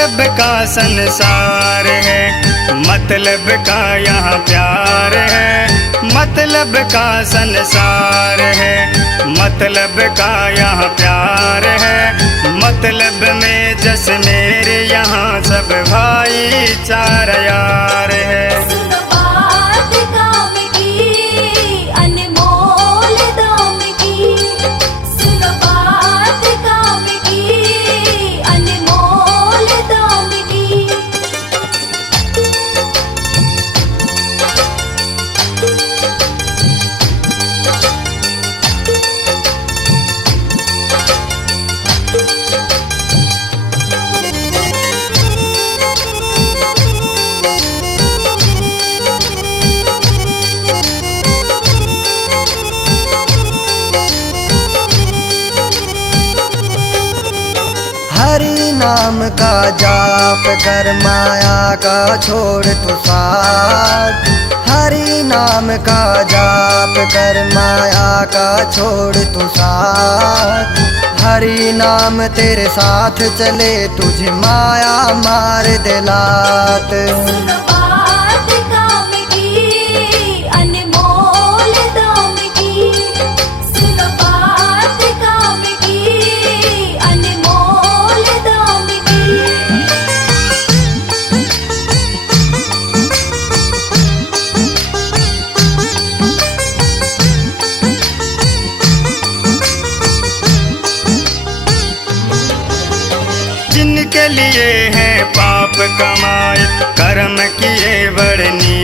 मतलब का संसार है, मतलब का यहाँ प्यार है। मतलब का संसार है, मतलब का यहाँ प्यार है। मतलब में जस मेरे यहाँ सब भाईचारा यार है। सुनो बात काम की, अनमोल दाम की। सुनो बात काम की, अनमोल दाम की। हरि नाम का जाप कर माया का छोड़ तू साथ। हरि नाम का जाप कर माया का छोड़ तू साथ। हरि नाम तेरे साथ चले तुझे माया मार दे लात। सुनो बात काम की, अनमोल दाम की। सुनो बात काम की, अनमोल दाम की। जिनके लिए है पाप कमाए कर्म किए बड़नी।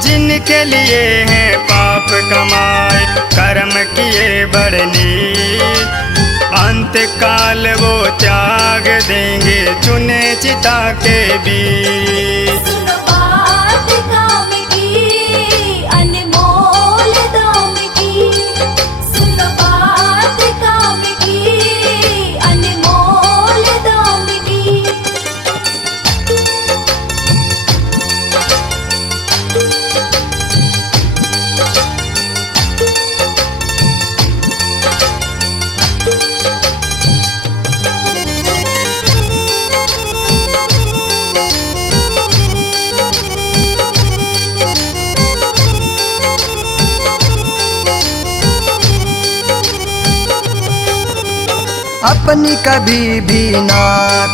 जिनके लिए है पाप कमाए कर्म किए बड़नी। अंत काल वो त्याग देंगे चुने चिता के बीच। सुनो बात काम की, अनमोल दाम की। सुनो बात काम की, अनमोल दाम की। अपनी कभी भी ना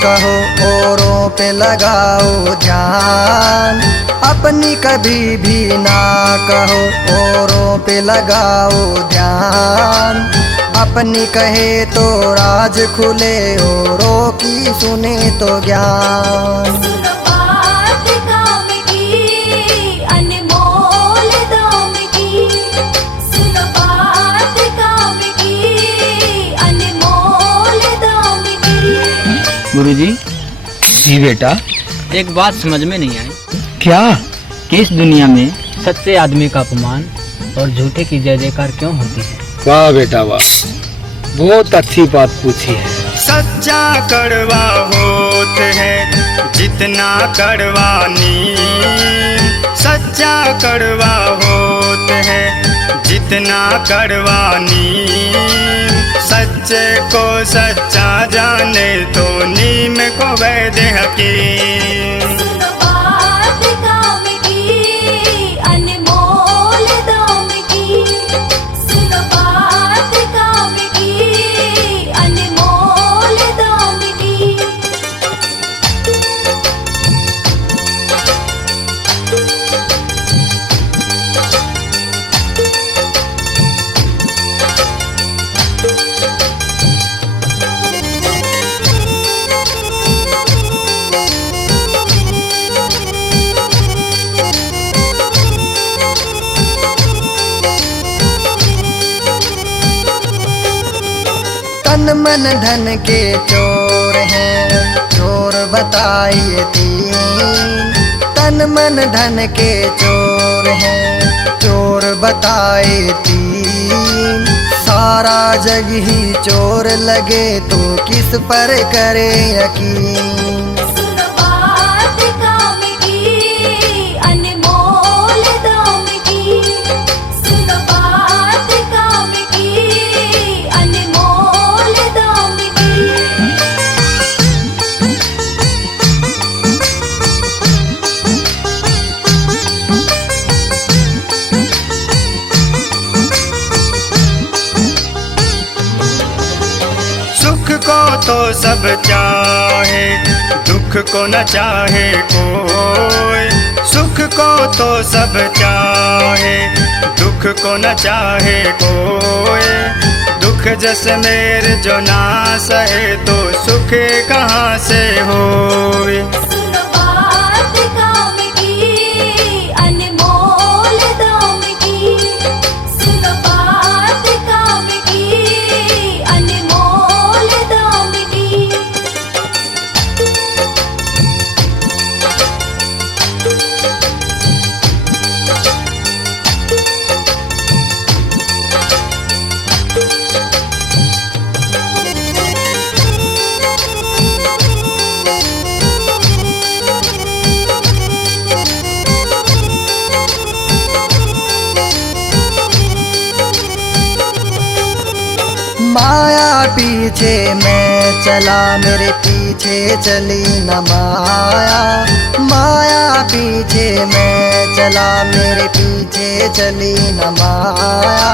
कहो औरों पे लगाओ ध्यान। अपनी कभी भी ना कहो औरों पे लगाओ ध्यान। अपनी कहे तो राज खुले औरों की सुने तो ज्ञान। सुनो बात काम की, अनमोल दाम की। सुनो बात काम की, अनमोल दाम की। गुरुजी जी बेटा, एक बात समझ में नहीं आई क्या? कि इस दुनिया में सच्चे आदमी का अपमान और झूठे की जय जयकार क्यों होती है। वाह बेटा वाह, बहुत अच्छी बात पूछी है। सच्चा कड़वा होते हैं जितना कड़वा नीम। सच्चा कड़वा होते हैं जितना कड़वा नीम। सच्चे को सच्चा जाने तो नीम को वैद्य हकीम। सुनो बात काम की, अनमोल दाम की। सुनो बात काम की, अनमोल दाम की। तन मन धन के चोर हैं चोर बताइए तीन। तन मन धन के चोर हैं चोर बताए तीन। सारा जग ही चोर लगे तो किस पर करे यकीन। सुनो बात काम की, अनमोल दाम की। सुनो बात काम की, अनमोल दाम की। सब चाहे, दुख को न चाहे कोई। सुख को तो सब चाहे, दुख को न चाहे कोई। दुख जस मेर जो ना सहे, तो सुख कहाँ से होए। सुनो बात काम की, अनमोल दाम की। सुनो बात काम की, अनमोल दाम की। माया पीछे मैं चला, मेरे पीछे चली न माया। माया पीछे मैं चला, मेरे पीछे चली न माया।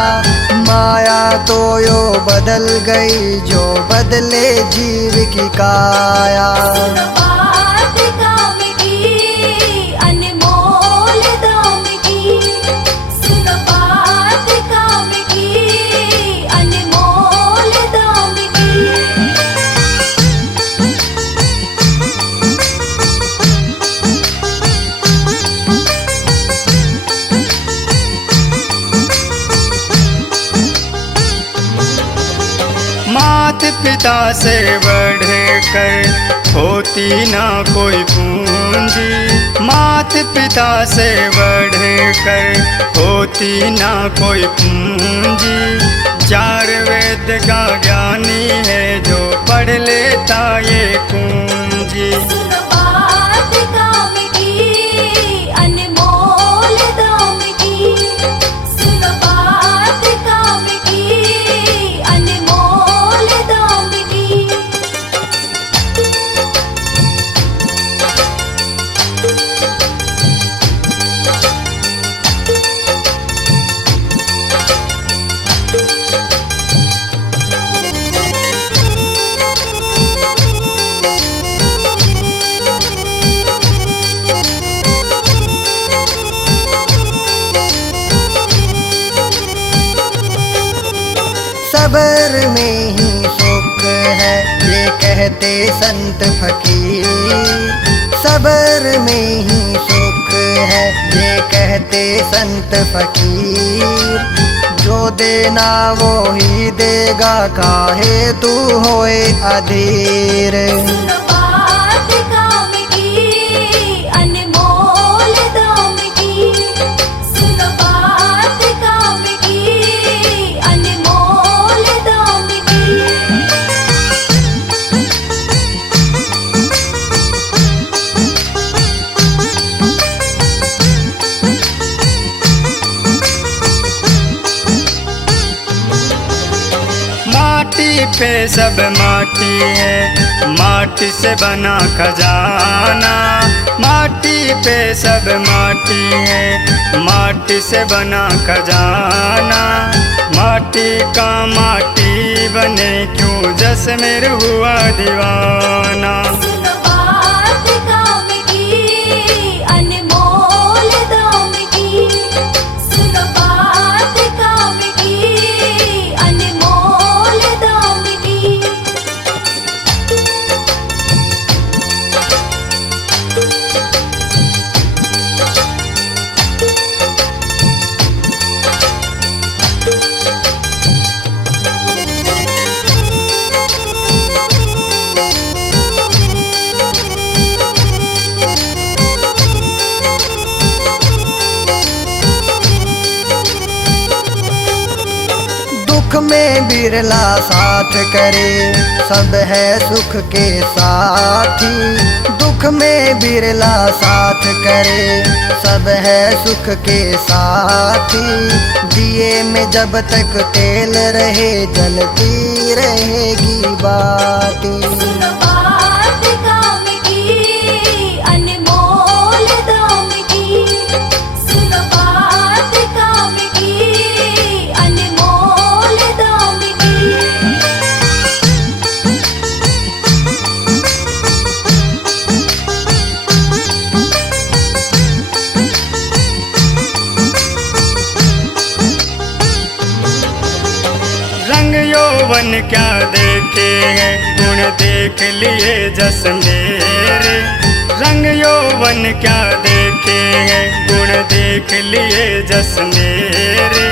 माया तो यो बदल गई, जो बदले जीव की काया। सुनो बात काम की, अनमोल दाम की। सुनो बात काम की, अनमोल दाम की। मात पिता से बढ़ कर होती ना कोई पूंजी। मात पिता से बढ़ कर होती ना कोई पूंजी। चार वेद का ज्ञानी है, जो पढ़ लेता ये पूंजी। सुनो बात काम की, अनमोल दाम की। सुनो बात काम की, अनमोल दाम की। सबर में ही सुख है, ये कहते संत फकीर। सबर में ही सुख है, ये कहते संत फकीर। जो देना वो ही देगा, काहे तू होए अधीर। सुनो बात काम की, अनमोल दाम की। सुनो बात काम की, अनमोल दाम की। माटी पे सब माटी है, माटी से बना खजाना। माटी पे सब माटी है, माटी से बना खजाना। माटी का माटी बने क्यों, जस मेर हुआ दीवाना। सुनो बात काम की, अनमोल दाम की। सुनो बात काम की, अनमोल दाम की। दुख में बिरला साथ करे, सब है सुख के साथी। दुख में बिरला साथ करे, सब है सुख के साथी। दिए में जब तक तेल रहे, जलती रहेगी बाती। सुनो बात काम की, अनमोल दाम की। सुनो बात काम की, अनमोल दाम की। यौवन क्या देखे हैं, गुण देख लिए जस मेरे। रंग यौवन क्या देखे हैं, गुण देख लिए जस मेरे।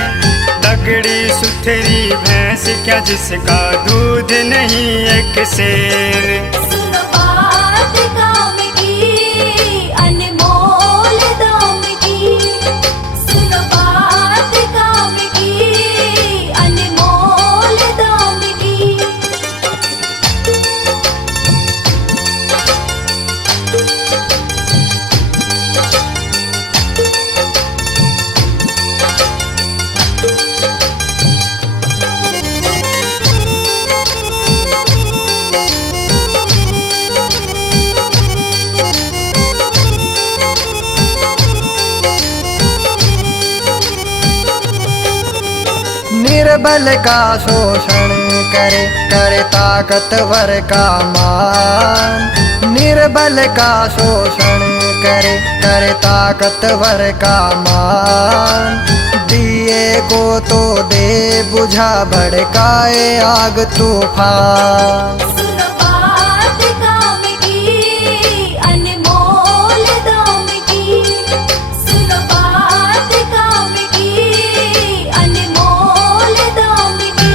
तगड़ी सुथरी भैंस क्या जिसका दूध नहीं एक शेर। सुनो बात काम की, अनमोल दाम की। सुनो बात काम की, अनमोल दाम की। निर्बल का शोषण करे, करे ताकतवर का मान। निर्बल का शोषण करे, करे ताकतवर का मान। दिए को तो दे बुझा भड़काए आग तूफान। सुनो बात काम की, अनमोल दाम की। सुनो बात काम की, अनमोल दाम की।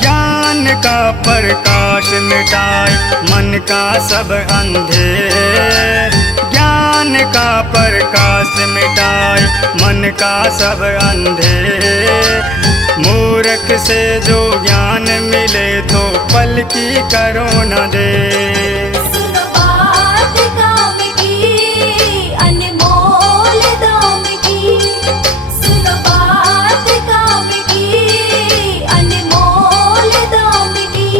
ज्ञान का प्रकाश मिटाए मन का सब अंधेर। ज्ञान का प्रकाश मिटाए मन का सब अंधेर। मूर्ख से जो ज्ञान मिले तो पल की करो न दे। सुनो बात काम की, अनमोल दाम की। सुनो बात काम की, अनमोल दाम की।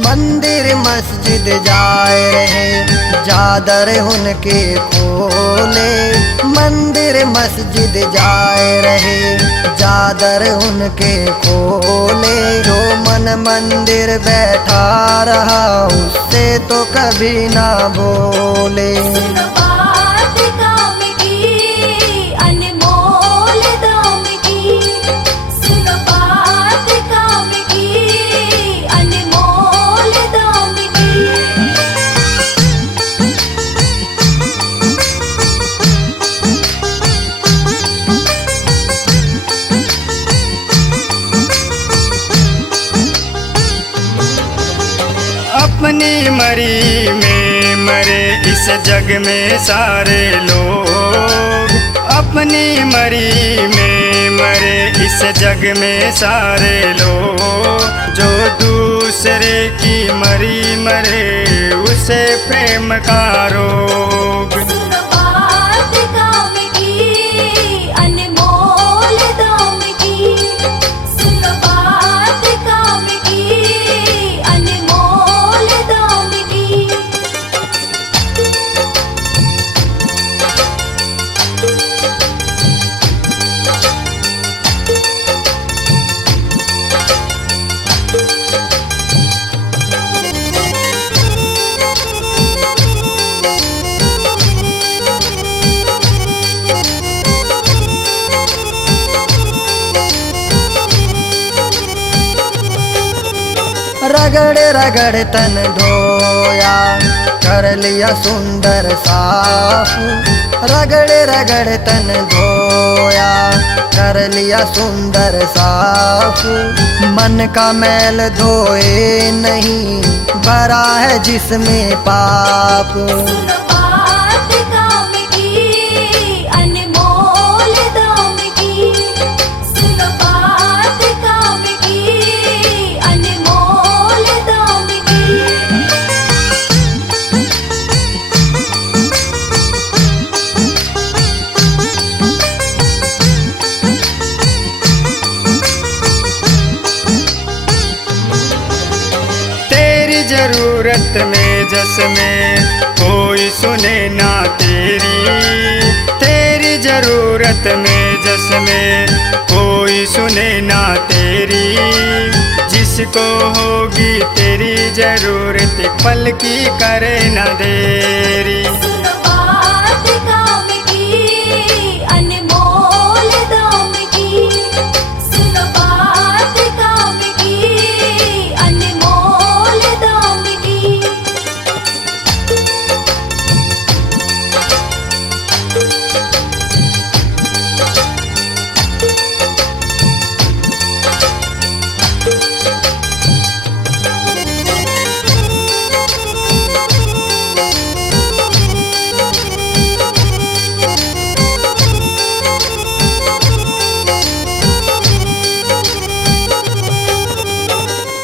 मंदिर मस्जिद जाए रहे, जादर उनके खोले। मंदिर मस्जिद जाए रहे, जादर उनके खोले। जो मन मंदिर बैठा रहा उससे तो कभी ना बोले। सुनो बात काम की, अनमोल दाम की। सुनो बात काम की, अनमोल दाम की। अपनी मरी में मरे इस जग में सारे लोग। अपनी मरी में मरे इस जग में सारे लोग। जो दूसरे की मरी मरे उसे प्रेम का रोग। सुनो बात काम की, अनमोल दाम की। सुनो बात काम की, अनमोल दाम की। रगड़ रगड़ तन धोया, कर लिया सुंदर साफ। रगड़ रगड़ तन धोया, कर लिया सुंदर साफ। मन का मैल धोए नहीं, भरा है जिसमें पाप। सुनो बात काम की, अनमोल दाम की। सुनो बात काम की, अनमोल दाम की। जरूरत में जस में कोई सुने ना तेरी जरूरत में जस में कोई सुने ना तेरी। जिसको होगी तेरी जरूरत पल की करे न देरी। सुनो बात काम की अनमोल दाम की, सुनो बात काम की अनमोल दाम की।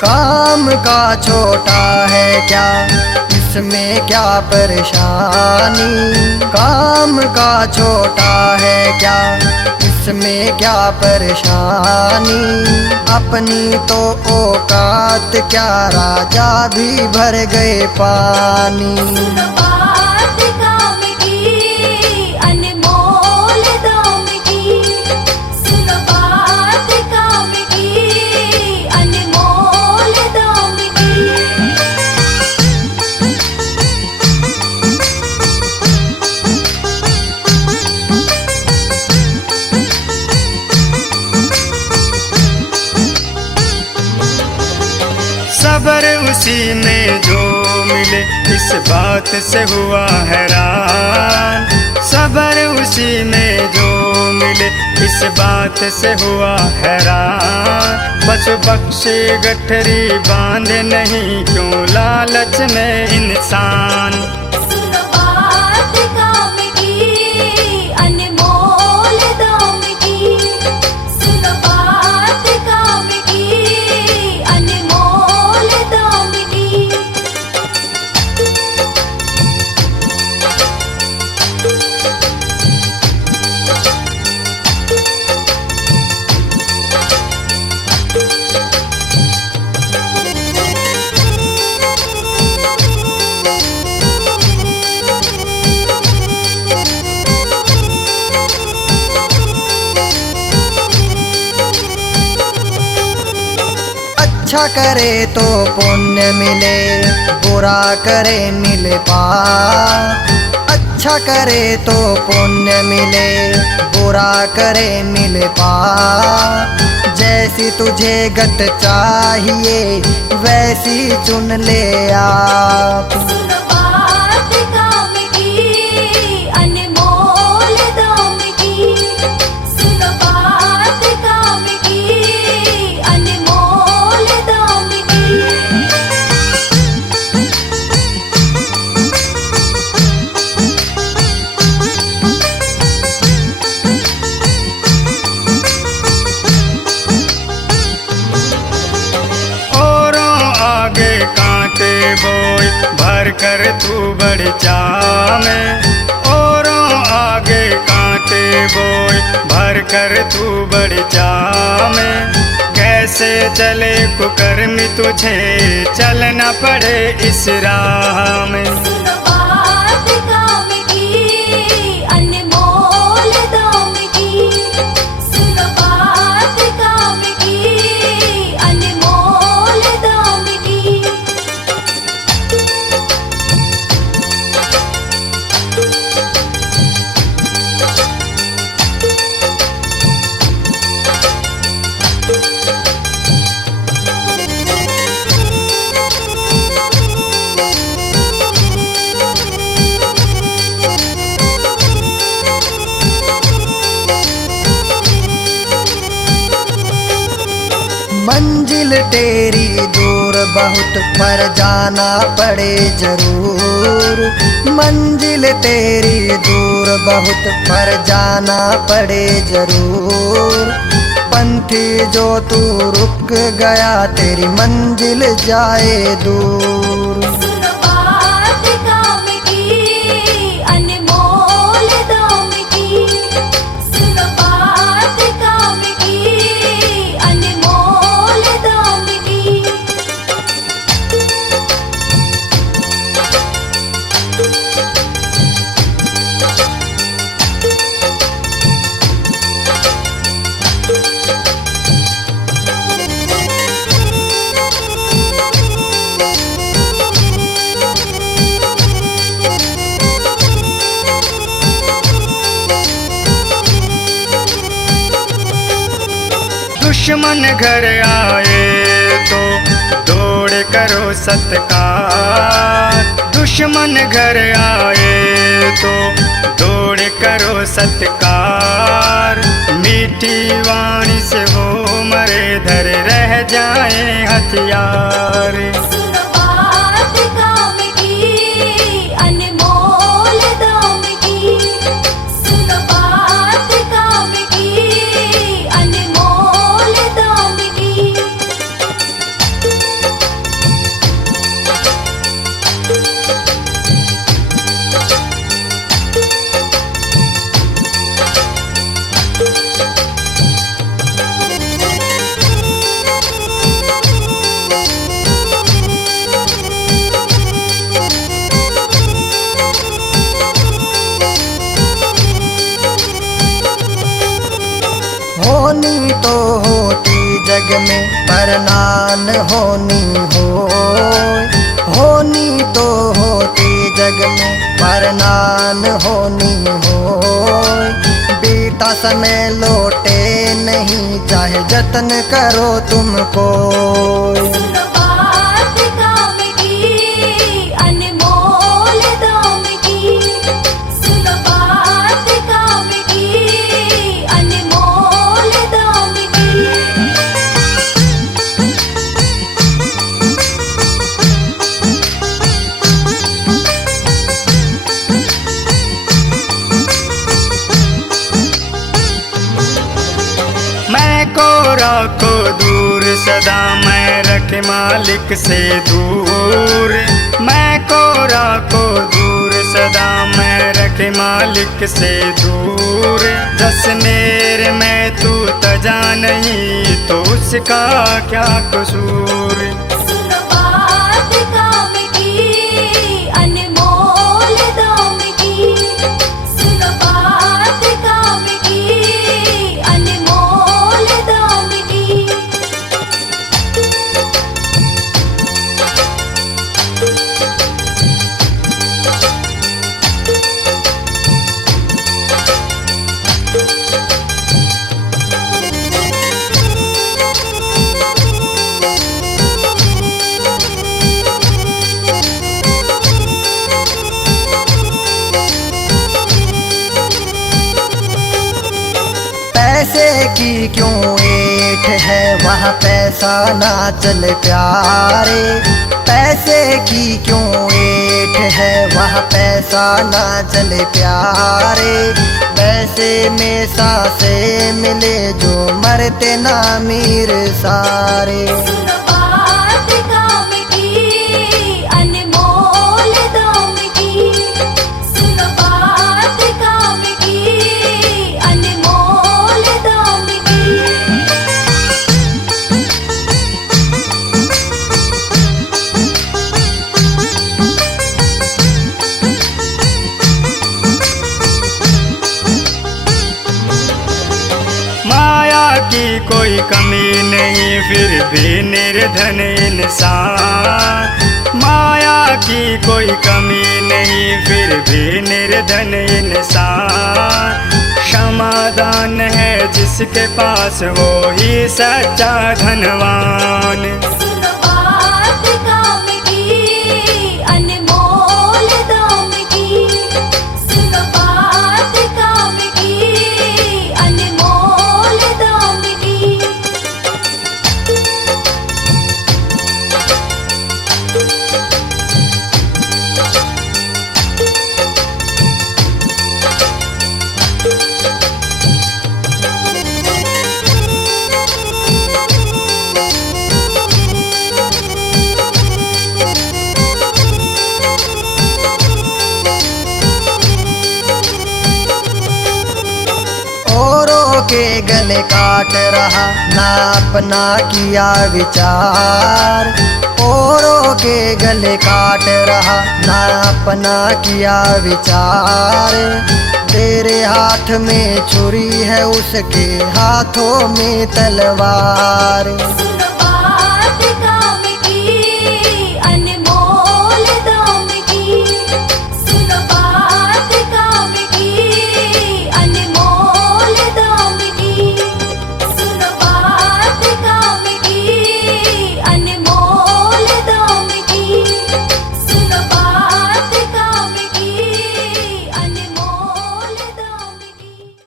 काम का छोटा है क्या इसमें क्या परेशानी, काम का छोटा है क्या इसमें क्या परेशानी। अपनी तो औकात क्या राजा भी भर गए पानी। सुनो बात काम की अनमोल दाम की, सुनो बात काम की अनमोल दाम की। सबर उसी में जो मिले इस बात से हुआ हैरान। सबर उसी में जो मिले इस बात से हुआ हैरान। बस बख्शे गठरी बांध नहीं क्यों लालच में इंसान। सुनो बात काम की अनमोल दाम की, सुनो बात काम की अनमोल दाम की। अच्छा करे तो पुण्य मिले, बुरा करे मिले पाप। अच्छा करे तो पुण्य मिले, बुरा करे मिले पाप। जैसी तुझे गत चाहिए वैसी चुन ले आप। सुनो बात काम की अनमोल दाम की, सुनो बात काम की अनमोल दाम की। औरों आगे कांटे बोए भर कर तू बढ़ जा में। औरों आगे कांटे बोए भर कर तू बढ़ जा में। कैसे चले कुकर्मी तुझे चलना पड़े इस राह में। सुनो बात काम की अनमोल दाम की, सुनो बात काम की अनमोल दाम की। मंजिल तेरी दूर बहुत पर जाना पड़े जरूर। मंजिल तेरी दूर बहुत पर जाना पड़े जरूर। पंथी जो तू रुक गया तेरी मंजिल जाए दूर। सुनो बात काम की अनमोल दाम की, सुनो बात काम की अनमोल दाम की। दुश्मन घर आए तो दौड़ करो सत्कार। दुश्मन घर आए तो दौड़ करो सत्कार। मीठी वाणी से वो मरे धर रह जाए हथियार। सुनो बात काम की, अनमोल दाम की। सुनो बात काम की, अनमोल दाम की। होनी तो होती जग में पर नान होनी होनी तो होती जग में पर नान होनी बीता समय लौटे नहीं चाहे जतन करो तुमको। सुनो बात काम की, अनमोल दाम की। सुनो बात काम की, अनमोल दाम की। मैं को रखो दूर सदा, मैं रखे मालिक से दूर। मैं को रखो दूर सदा, मैं रखे मालिक से दूर। जस मेरे में तू तजा नहीं तो उसका क्या कसूर। सुनो बात काम की, अनमोल दाम की। सुनो बात काम की, अनमोल दाम की। पैसे की क्यों ऐठ है वहाँ पैसा ना चले प्यारे। पैसे की क्यों ऐठ है वहाँ पैसा ना चले प्यारे। पैसे में सांसे मिले जो मरते ना मीर सारे। सुनो बात काम की, अनमोल दाम की। सुनो बात काम की, अनमोल दाम की। माया की कोई कमी नहीं फिर भी निर्धन इंसान। माया की कोई कमी नहीं फिर भी निर्धन इंसान। क्षमादान है जिसके पास वो ही सच्चा धनवान। सुनो बात काम की, अनमोल दाम की। सुनो बात काम की, अनमोल दाम की। औरों के गले काट रहा ना अपना किया विचार। औरों के गले काट रहा ना अपना किया विचार। तेरे हाथ में छुरी है उसके हाथों में तलवार। सुनो